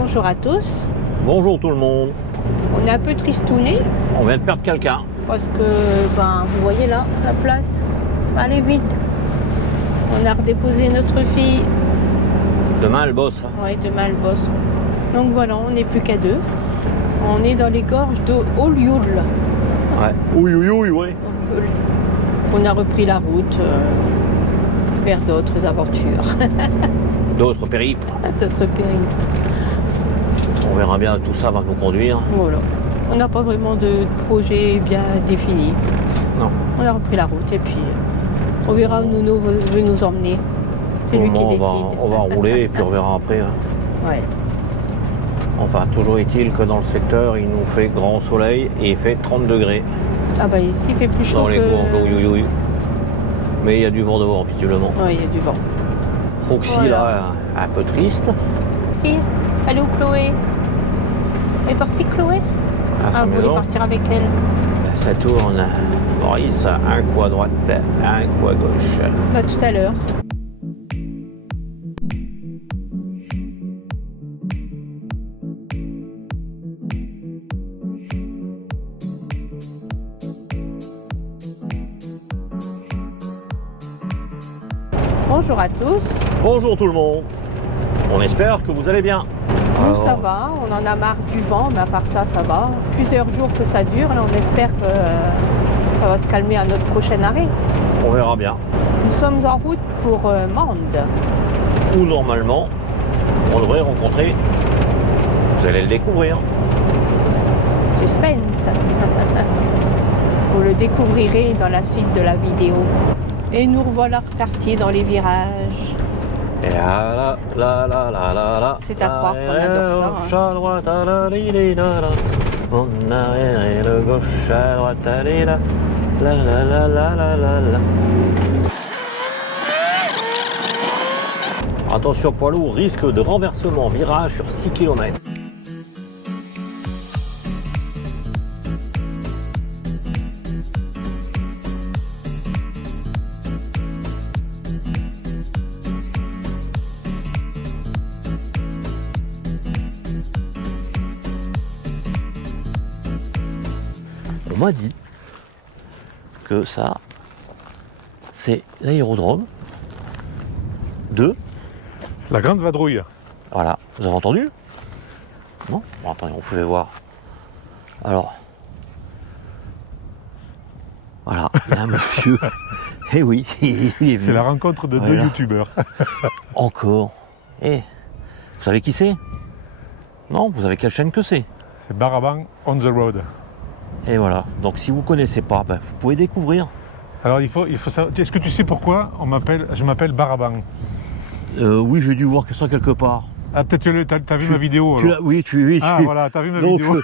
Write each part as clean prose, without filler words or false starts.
Bonjour à tous. Bonjour tout le monde. On est un peu tristouné On vient de perdre quelqu'un. parce que, vous voyez là, la place, allez vite. On a redéposé notre fille. Demain elle bosse. Ouais, demain elle bosse. Donc voilà, on n'est plus qu'à deux. On est dans les gorges de Olioul. Ouais. Oui, oui, oui, oui. On a repris la route vers d'autres aventures, D'autres périples. d'autres périples. On verra bien tout ça va nous conduire. Voilà. On n'a pas vraiment de projet bien défini. Non. On a repris la route et puis on verra où Nounou veut nous emmener. C'est Pour lui le qui moment, décide. on va rouler et puis on verra après. Hein. Ouais. Enfin, toujours est-il que dans le secteur, il nous fait grand soleil et il fait 30 degrés Ah bah ici il fait plus chaud dans les que... cours. Oui, oui, oui. Mais il y a du vent dehors, visiblement. Oui, il y a du vent. Roxy, Voilà. là, un peu triste. Si, elle est où Chloé? Elle est partie Chloé? À sa vous voulez maison. partir avec elle? Ça tourne. Maurice, un coup à droite, un coup à gauche. Bah tout à l'heure. Bonjour à tous. Bonjour tout le monde. On espère que vous allez bien. Nous Alors, ça va, on en a marre du vent, mais à part ça, ça va. Plusieurs jours que ça dure, là on espère que ça va se calmer à notre prochain arrêt. On verra bien. Nous sommes en route pour Mende. Où normalement, on devrait rencontrer. Vous allez le découvrir. Suspense. Vous le découvrirez dans la suite de la vidéo. Et nous revoilà repartis dans les virages. Et là, là, là, là, là, là. C'est à croire qu'on adore ça, hein. Gauche à droite, à la, li, li, la, la. Mon arrière et le gauche à droite, allez là. La, la, la, la, la, la, la. Attention poids lourd, risque de renversement, virage sur 6 km. On m'a dit que ça, c'est l'aérodrome de... La Grande Vadrouille. Voilà, vous avez entendu? Non? Bon, attendez, on pouvait voir. Alors, voilà, il y a un monsieur. Eh oui, il est venu. C'est la rencontre de deux Voilà. youtubeurs. Encore. Eh, vous savez qui c'est? Non, vous savez quelle chaîne que c'est? C'est Baraban on the road. Et voilà, donc si vous connaissez pas, ben, vous pouvez découvrir. Alors il faut savoir. Est-ce que tu sais pourquoi je m'appelle Baraban? Oui, j'ai dû voir que ça quelque part. Ah peut-être t'as vu ma vidéo Tu alors. l'as- oui, oui. Ah voilà, t'as vu ma Donc, vidéo.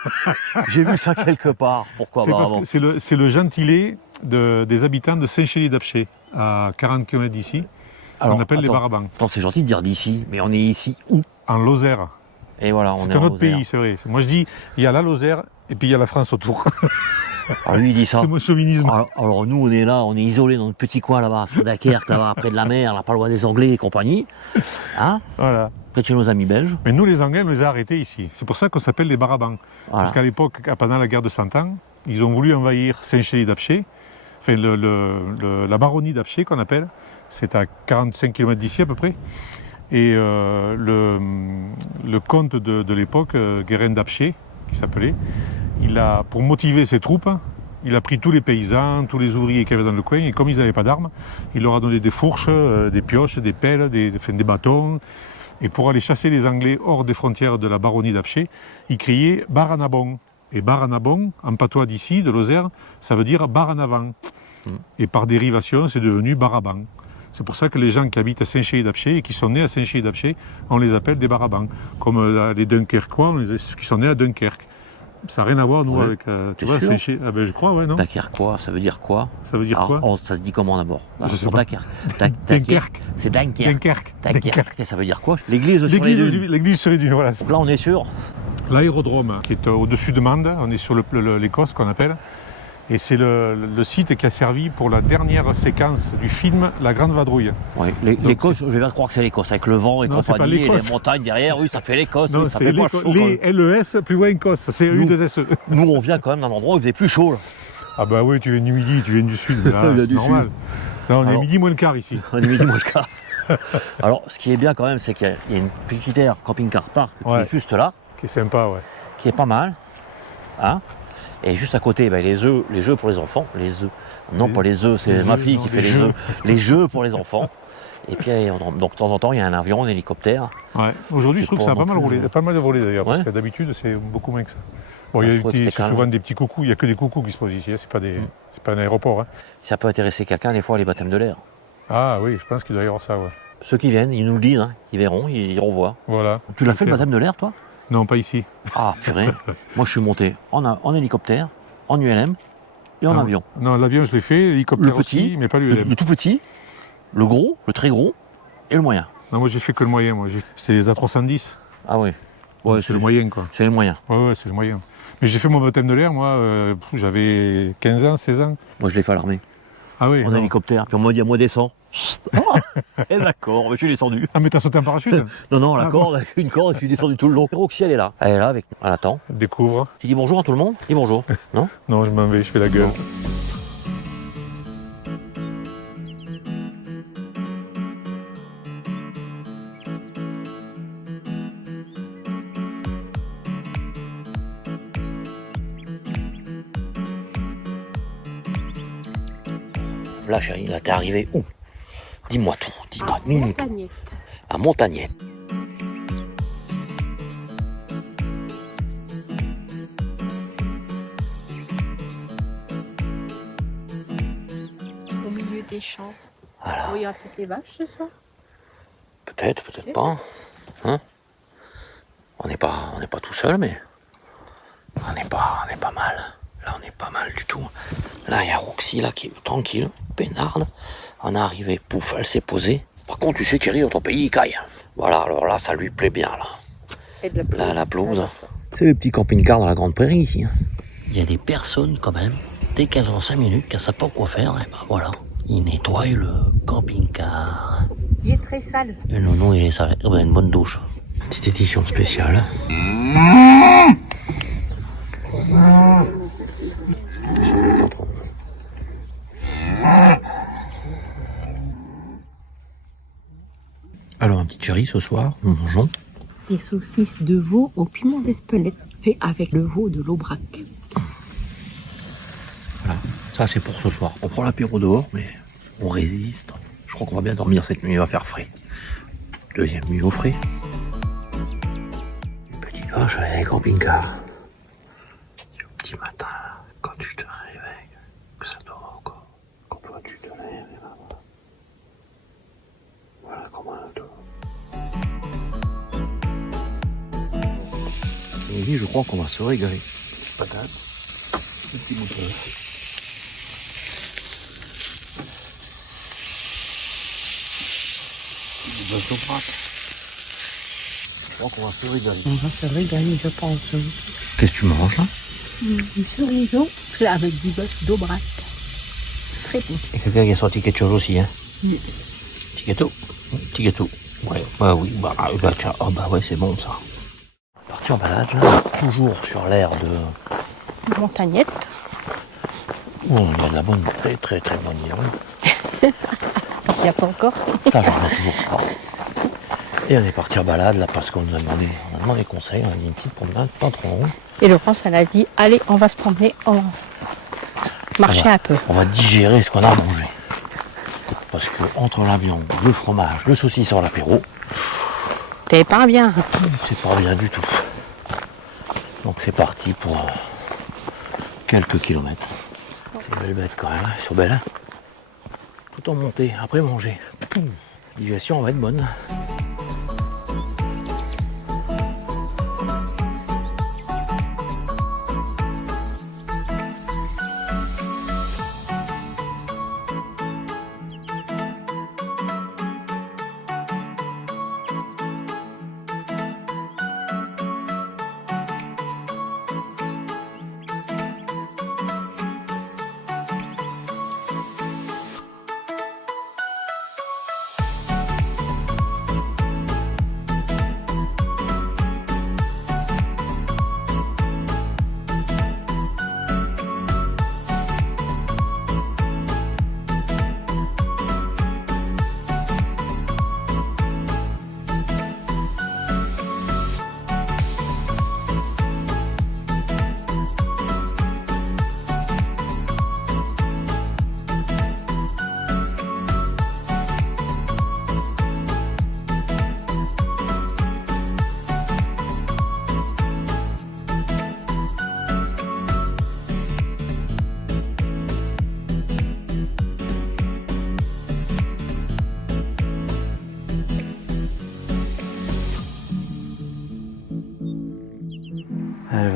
j'ai vu ça quelque part. Pourquoi C'est parce Baraban? que c'est le gentilé des habitants de Saint-Chély-d'Apcher, à 40 km d'ici. On appelle les attends, Barabans. Attends, c'est gentil de dire d'ici, mais on est ici où? En Lozère. Et voilà, on C'est est un en autre Lozère. pays, c'est vrai. Moi je dis, il y a la Lozère et puis il y a la France autour. Alors lui il dit ça. C'est mon chauvinisme. Alors nous on est là, on est isolés dans notre petit coin là-bas, sur Dunkerque, là-bas, près de la mer, là, pas loin des Anglais et compagnie. Hein? Voilà. Près de chez nos amis belges. Mais nous les Anglais, on les a arrêtés ici. C'est pour ça qu'on s'appelle les Barabans. Voilà. Parce qu'à l'époque, pendant la guerre de 100 ans, ils ont voulu envahir Saint-Chély-d'Apcher, enfin la baronnie d'Apcher qu'on appelle, c'est à 45 km d'ici à peu près. Et le comte de l'époque, Guérin d'Apcher, qui s'appelait, pour motiver ses troupes, il a pris tous les paysans, tous les ouvriers qu'il y avait dans le coin, et comme ils n'avaient pas d'armes, il leur a donné des fourches, des pioches, des pelles, des bâtons. Et pour aller chasser les Anglais hors des frontières de la baronnie d'Apcher, il criait « bar en avant ». Et « bar en avant », en patois d'ici, de Lozère, ça veut dire « bar en avant ». Et par dérivation, c'est devenu « Baraban ». C'est pour ça que les gens qui habitent à Saint-Chély-d'Apcher et qui sont nés à Saint-Chély-d'Apcher, on les appelle des Barabans. Comme les Dunkerquois, qui sont nés à Dunkerque. Ça n'a rien à voir, nous, Ouais. avec... T'es tu vois, sûr Saint-Chély... Ah ben, je crois, ouais, non? Dunkerquois, ça veut dire quoi? Ça veut dire Alors, quoi? ça se dit comment d'abord? Je sais pas. Dunkerque. C'est Dunkerque. Dunkerque. Dunkerque, ça veut dire quoi? L'église sur les dunes. L'église sur les dunes, voilà. Donc là on est sur... L'aérodrome qui est au-dessus de Mende, on est sur l'Écosse qu'on appelle. Et c'est le site qui a servi pour la dernière séquence du film La Grande Vadrouille. Oui, l'Écosse, je vais bien croire que c'est l'Écosse, avec le vent et Non, c'est pas compagnie, et les l'Écosse. montagnes derrière, oui, ça fait l'Écosse, Non, oui, ça c'est fait pas chaud. les LES plus loin Écosse, c'est U2SE. Nous, on vient quand même d'un endroit où il faisait plus chaud. Là. Ah bah oui, tu viens du midi, tu viens du sud, mais là, Il y a c'est du normal. Là, on est Alors- midi moins le quart ici. On est midi moins le quart. Alors, ce qui est bien quand même, c'est qu'il y a une petite aire camping-car park qui Ouais. est juste là, Qui est sympa, ouais. qui est pas mal. Hein, et juste à côté, ben, les jeux pour les enfants. Les œufs. Non, Les- pas les œufs, c'est les ma œufs, fille non, qui fait les les jeux. œufs. Les jeux pour les enfants. Et puis, donc, de temps en temps, il y a un avion, un hélicoptère. Ouais. Aujourd'hui, je C'est trouve que pas ça a pas non mal plus, roulé, pas mal volé d'ailleurs, parce Ouais. que d'habitude, c'est beaucoup moins que ça. Bon, Ah, il y je a trouvais que c'était c'est calme. souvent des petits coucous, il n'y a que des coucous qui se posent ici, hein, c'est pas un aéroport. Hein. Ça peut intéresser quelqu'un, des fois, les baptêmes de l'air. Ah oui, je pense qu'il doit y avoir ça, ouais. Ceux qui viennent, ils nous le disent, hein, ils verront, ils iront voir. Voilà. Tu l'as fait le Clair. baptême de l'air, toi? Non, pas ici. Ah, purée. Moi, je suis monté en hélicoptère, en ULM et en Non. avion. Non, l'avion, je l'ai fait, l'hélicoptère Le petit, aussi, mais pas Le, l'ULM. le tout petit, le gros, le très gros et le moyen. Non, moi, j'ai fait que le moyen, moi. C'était les A310. Ah oui. Ouais, C'est le moyen, quoi. C'est le moyen. Ouais, c'est le moyen. Mais j'ai fait mon baptême de l'air, moi, j'avais 15 ans, 16 ans. Moi, je l'ai fait à l'armée, Ah oui. en non. hélicoptère. Puis on m'a dit, moi, descends. Et d'accord, je suis descendu. Ah, mais t'as sauté en parachute Non, la Ah corde, avec une corde, je suis descendu tout le long. Roxy, elle est là. Elle est là avec nous. Elle attend. Découvre. Tu dis bonjour à tout le monde? Dis bonjour. Non? Non, je m'en vais, je fais la gueule. Là, chérie, là, t'es arrivé où? Dis-moi tout. Dis-moi. Dis-nous tout. Montagnette. À Montagnette. Au milieu des champs. Voilà. Oui, il y a peut-être les vaches ce soir. Peut-être, peut-être pas. Hein? On n'est pas tout seul, mais on n'est pas mal. Là, on n'est pas mal du tout. Là, il y a Roxy là qui est tranquille, peinarde. On est arrivé, pouf, elle s'est posée. Par contre, tu sais, Thierry, dans ton pays, il caille. Voilà, alors là, ça lui plaît bien, là. Et de Là, la pelouse. C'est les petits camping-cars dans la Grande Prairie, ici. hein. Il y a des personnes, quand même, dès qu'elles ont 5 minutes, qu'elles ne savent pas quoi faire, et ben voilà. Ils nettoient le camping-car. Il est très sale. Et le nom, il est sale. Eh ben, une bonne douche. Petite édition spéciale. Alors, un petit Thierry, ce soir, nous mangeons. Des saucisses de veau au piment d'Espelette, fait avec le veau de l'Aubrac. Voilà, ça c'est pour ce soir. On prend l'apéro dehors, mais on résiste. Je crois qu'on va bien dormir cette nuit, il va faire frais. Deuxième nuit au frais. Une petite vache avec les camping-cars. Et au petit matin, quand tu te réveilles, que ça dort encore. Quand toi tu te lèves, et ben voilà comment elle dort. Et oui, je crois qu'on va se régaler. Petite patate, petit moteur. Je crois qu'on va se régaler. On va se régaler, je pense. Qu'est-ce que tu manges là? Du chorizo fait avec du bœuf d'Aubrac. Très bon. Il y a quelqu'un qui a sorti quelque chose aussi, hein? Oui. Petit gâteau. Petit gâteau. Ouais, bah oui, bah tiens, oh bah ouais, c'est bon ça. Parti en balade, là, toujours sur l'air de... Montagnette. Oh, il y a de la bonne, très très très bonne viande. Il n'y a pas encore. Ça, j'en ai toujours pas. Et on est parti en balade là parce qu'on nous a demandé conseil, on a dit une petite promenade, pas trop long. Et Laurence, elle a dit, allez, on va se promener, on va marcher un peu. On va digérer ce qu'on a mangé. Parce que entre la viande, le fromage, le saucisson, l'apéro, T'es pas bien. c'est pas bien du tout. Donc c'est parti pour quelques kilomètres. C'est une belle bête quand même, hein, ils sont belles. Hein. Tout en montée, après manger. La digestion va être bonne.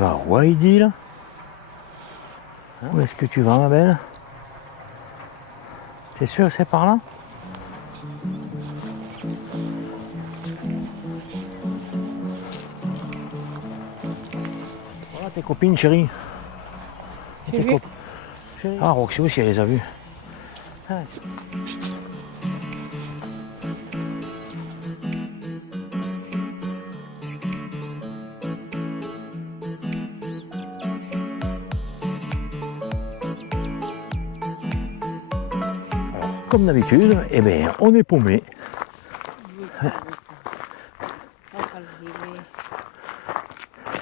vas où, Heidi, là? Où est-ce que tu vas, ma belle? T'es sûr que c'est par là? Voilà tes copines, chérie. J'ai vu. Ah, Roxy aussi, elle les a vues. Ah. Comme d'habitude, eh bien, on est paumé.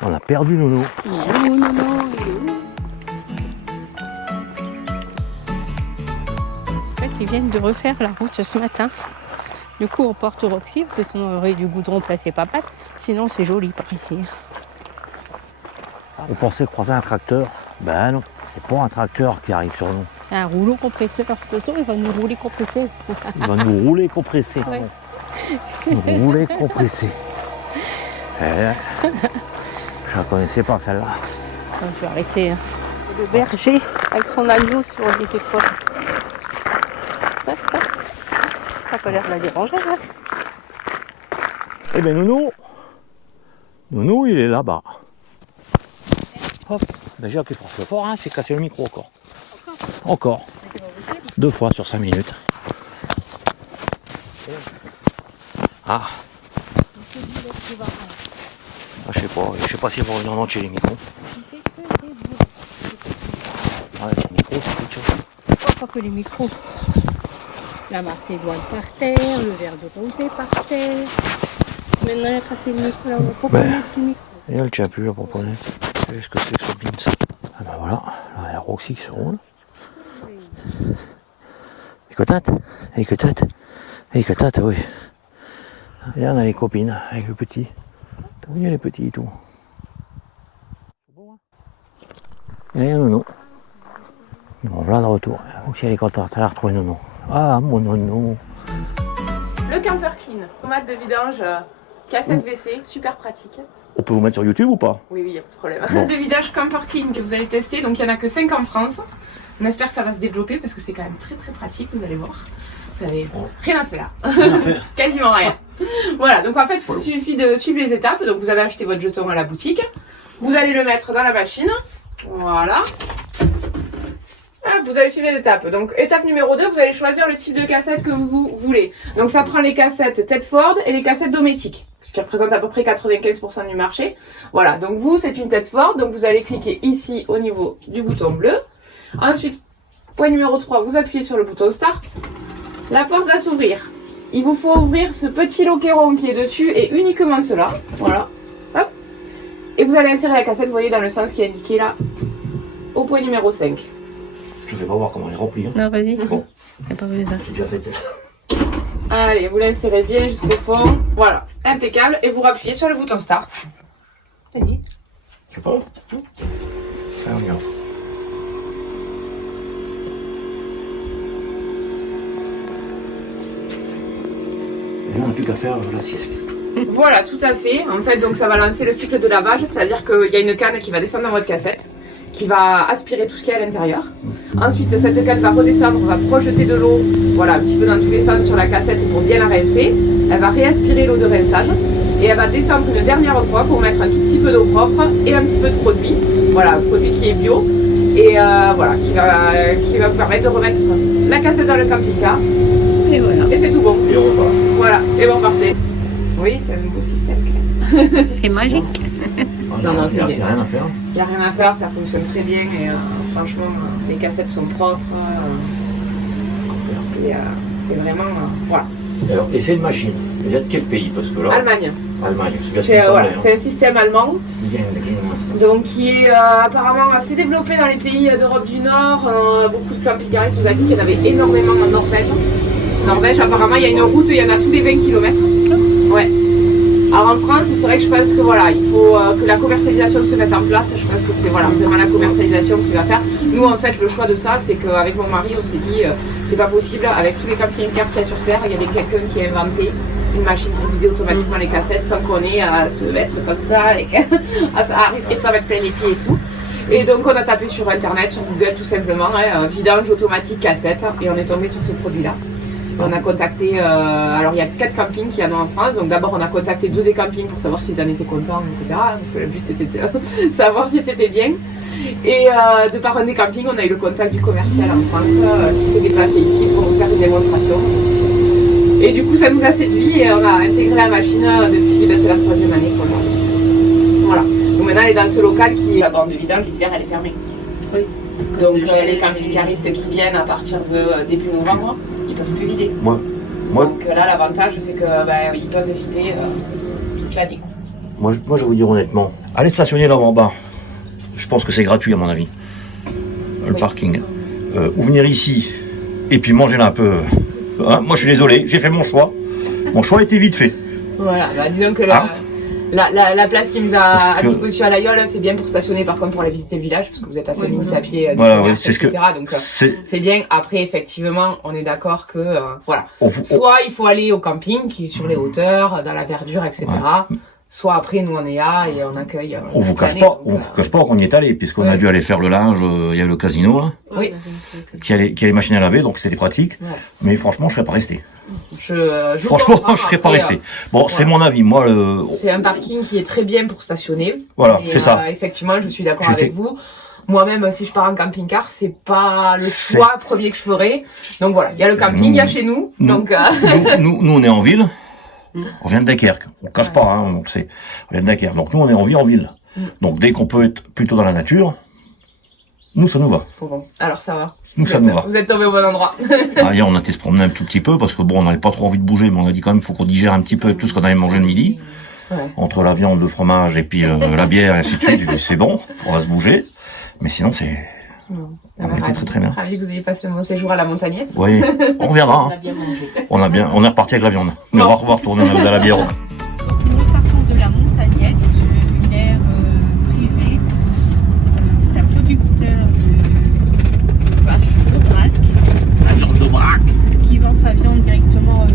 On a perdu Nono. En fait, ils viennent de refaire la route ce matin. Du coup, on porte Roxy, parce que sinon, on aurait du goudron placé papate. Sinon, c'est joli par ici. On pensait croiser un tracteur. Ben non, c'est pas un tracteur qui arrive sur nous. Un rouleau compresseur. De toute façon, il va nous rouler compressé. Il va nous rouler compressé. Ouais. Nous rouler compressé. Je la connaissais pas celle-là. Je vais arrêter. Hein. Le berger avec son agneau sur les épaules. Ça n'a pas l'air de la déranger. Hein. Eh bien Nono, il est là-bas. Hop, déjà qu'il force fort, hein, c'est cassé le micro encore. Encore. 2 fois sur 5 minutes. Ah. Je sais pas s'il va revenir en entier les micros. Ouais, les micros, c'est quelque chose. Pas que les micros. La macédoine par terre, le verre de rosé par terre. Maintenant, il a cassé le micro, là, on va pas mettre le micro. Et elle tient plus, la pomponette. Qu'est-ce que c'est que ce beans? Ah ben voilà, là, il y a Roxy qui se roule. Écotate, oui. Et là, on a les copines avec le petit. T'as vu, il y a les petits et tout. Et là, il y a Nono. Bon, voilà de retour. Roxy, elle est contente, elle a retrouvé Nono. Ah, mon Nono. Le camper clean, tomate de vidange, cassette WC, super pratique. On peut vous mettre sur YouTube ou pas? Oui, il n'y a pas de problème. Bon. De vidange camper clean que vous allez tester, donc il n'y en a que 5 en France. On espère que ça va se développer parce que c'est quand même très très pratique, vous allez voir. Vous avez rien à faire. Quasiment rien. Voilà, donc en fait, il suffit de suivre les étapes. Donc vous avez acheté votre jeton à la boutique. Vous allez le mettre dans la machine. Voilà. Vous allez suivre les étapes. Donc étape numéro 2, vous allez choisir le type de cassette que vous voulez. Donc ça prend les cassettes Tedford et les cassettes Dometic, ce qui représente à peu près 95% du marché. Voilà, donc vous c'est une Tedford, donc vous allez cliquer ici au niveau du bouton bleu. Ensuite, point numéro 3, vous appuyez sur le bouton Start. La porte va s'ouvrir. Il vous faut ouvrir ce petit loquet rond qui est dessus et uniquement cela. Voilà. Hop. Et vous allez insérer la cassette, vous voyez, dans le sens qui est indiqué là, au point numéro 5. Je vais pas voir comment elle est remplie. Hein. Non, vas-y. Bon. J'ai pas besoin. J'ai déjà fait celle-là. Allez, vous l'insérez bien jusqu'au fond. Voilà, impeccable. Et vous rappuyez sur le bouton Start. Vas-y. Je sais pas. Ça regarde. Et là, on n'a plus qu'à faire la sieste. Voilà, tout à fait. En fait, donc ça va lancer le cycle de lavage, c'est-à-dire qu'il y a une canne qui va descendre dans votre cassette, qui va aspirer tout ce qu'il y a à l'intérieur. Ensuite, cette canne va redescendre, va projeter de l'eau, voilà, un petit peu dans tous les sens sur la cassette pour bien la rincer. Elle va réaspirer l'eau de rinçage et elle va descendre une dernière fois pour mettre un tout petit peu d'eau propre et un petit peu de produit. Voilà, un produit qui est bio et voilà, qui va vous permettre de remettre la cassette dans le camping-car. Et voilà. Et c'est tout bon. Et on repart. Voilà, et vous repartez. Oui, c'est un beau système quand même. C'est magique. Non, c'est Il bien. n'y a rien à faire. Il n'y a rien à faire, ça fonctionne très bien et franchement, les cassettes sont propres. C'est vraiment. Voilà. Alors, et c'est une machine. Il y a de quel pays? Parce que là, Allemagne. Allemagne. C'est un système allemand. Bien, Donc qui est apparemment assez développé dans les pays d'Europe du Nord. Beaucoup de camping-cars nous a dit qu'il y en avait énormément en Norvège. Norvège, apparemment, il y a une route, il y en a tous les 20 km. Ouais. Alors en France, c'est vrai que je pense que voilà, il faut que la commercialisation se mette en place. Je pense que c'est voilà, vraiment la commercialisation qui va faire. Nous, en fait, le choix de ça, c'est qu'avec mon mari, on s'est dit, c'est pas possible. Avec tous les camping-cars qu'il y a sur Terre, il y avait quelqu'un qui a inventé une machine pour vider automatiquement les cassettes sans qu'on ait à se mettre comme ça et à risquer de s'en mettre plein les pieds et tout. Et donc on a tapé sur internet, sur Google tout simplement, vidange automatique cassette, et on est tombé sur ce produit-là. On a contacté, alors il y a 4 campings qui en ont en France, donc d'abord on a contacté 2 des campings pour savoir s'ils en étaient contents, etc. Parce que le but c'était de savoir si c'était bien. Et de par un des campings, on a eu le contact du commercial en France qui s'est déplacé ici pour nous faire une démonstration. Et du coup ça nous a séduit et on a intégré la machine depuis, c'est la 3e année qu'on l'a. Voilà. Donc maintenant elle est dans ce local qui, la borne de vidange, l'hiver elle est fermée. Oui. Donc les camping-caristes qui viennent à partir de début novembre, ils peuvent plus vider. Moi. Donc là l'avantage c'est que ils peuvent vider toute l'année. Moi je vais vous dire honnêtement, allez stationner là en bas. Je pense que c'est gratuit à mon avis. Le parking. Ou venir ici et puis manger là un peu. Hein, moi je suis désolé, j'ai fait mon choix. Mon choix a été vite fait. Voilà, disons que la place qui nous a à disposition à l'Aïole, c'est bien pour stationner, par contre pour aller visiter le village, parce que vous êtes à 5 minutes à pied, etc. Donc c'est bien. Après, effectivement, on est d'accord que soit il faut aller au camping qui est sur les hauteurs, dans la verdure, etc. Ouais. Soit après nous on est là et on accueille. On vous cache pas, qu'on y est allé, puisqu'on a dû aller faire le linge. Il y a le casino là, qui a les machines à laver, donc c'était pratique. Ouais. Mais franchement, je serais pas resté. Franchement, je serais pas resté. Bon, c'est mon avis. Moi, c'est un parking qui est très bien pour stationner. Voilà, c'est ça. Effectivement, je suis d'accord avec vous. Moi-même, si je pars en camping-car, c'est pas le choix premier que je ferais. Donc voilà, il y a le camping, il y a chez nous. Donc nous, on est en ville. On vient de Dunkerque, on ne cache pas, on sait. On vient de Dunkerque, donc nous on vit en ville. Donc dès qu'on peut être plutôt dans la nature, nous ça nous va. Bon, alors ça va. Nous ça nous va. Vous êtes tombé au bon endroit. Hier on a été se promener un tout petit peu parce que bon on n'avait pas trop envie de bouger, mais on a dit quand même il faut qu'on digère un petit peu tout ce qu'on avait mangé le midi. Ouais. Entre la viande, le fromage et puis la bière et ainsi de suite, c'est bon, on va se bouger. Mais sinon c'est... On était très très bien. Ravi que vous ayez passé mon séjour à la montagnette. Oui, on reviendra. On a bien mangé. On est reparti avec la viande. Mais on va retourner dans la bière. Nous partons de la montagnette, une aire privée. C'est un producteur de vaches d'Aubrac. La viande d'Aubrac. Qui vend sa viande directement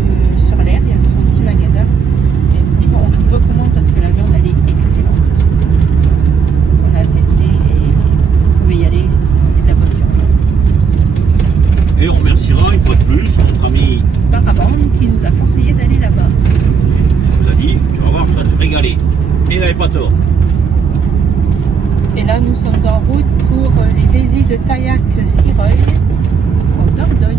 sur l'air. Il y a son petit magasin. Et franchement, on vous le recommande parce que la viande elle est excellente. On a testé et vous pouvez y aller. Et on remerciera une fois de plus notre ami Parabon qui nous a conseillé d'aller là-bas. Il nous a dit, tu vas voir, tu vas te régaler. Et il n'avait pas tort. Et là, nous sommes en route pour les aisies de Taillac-Sireuil, en Dordogne.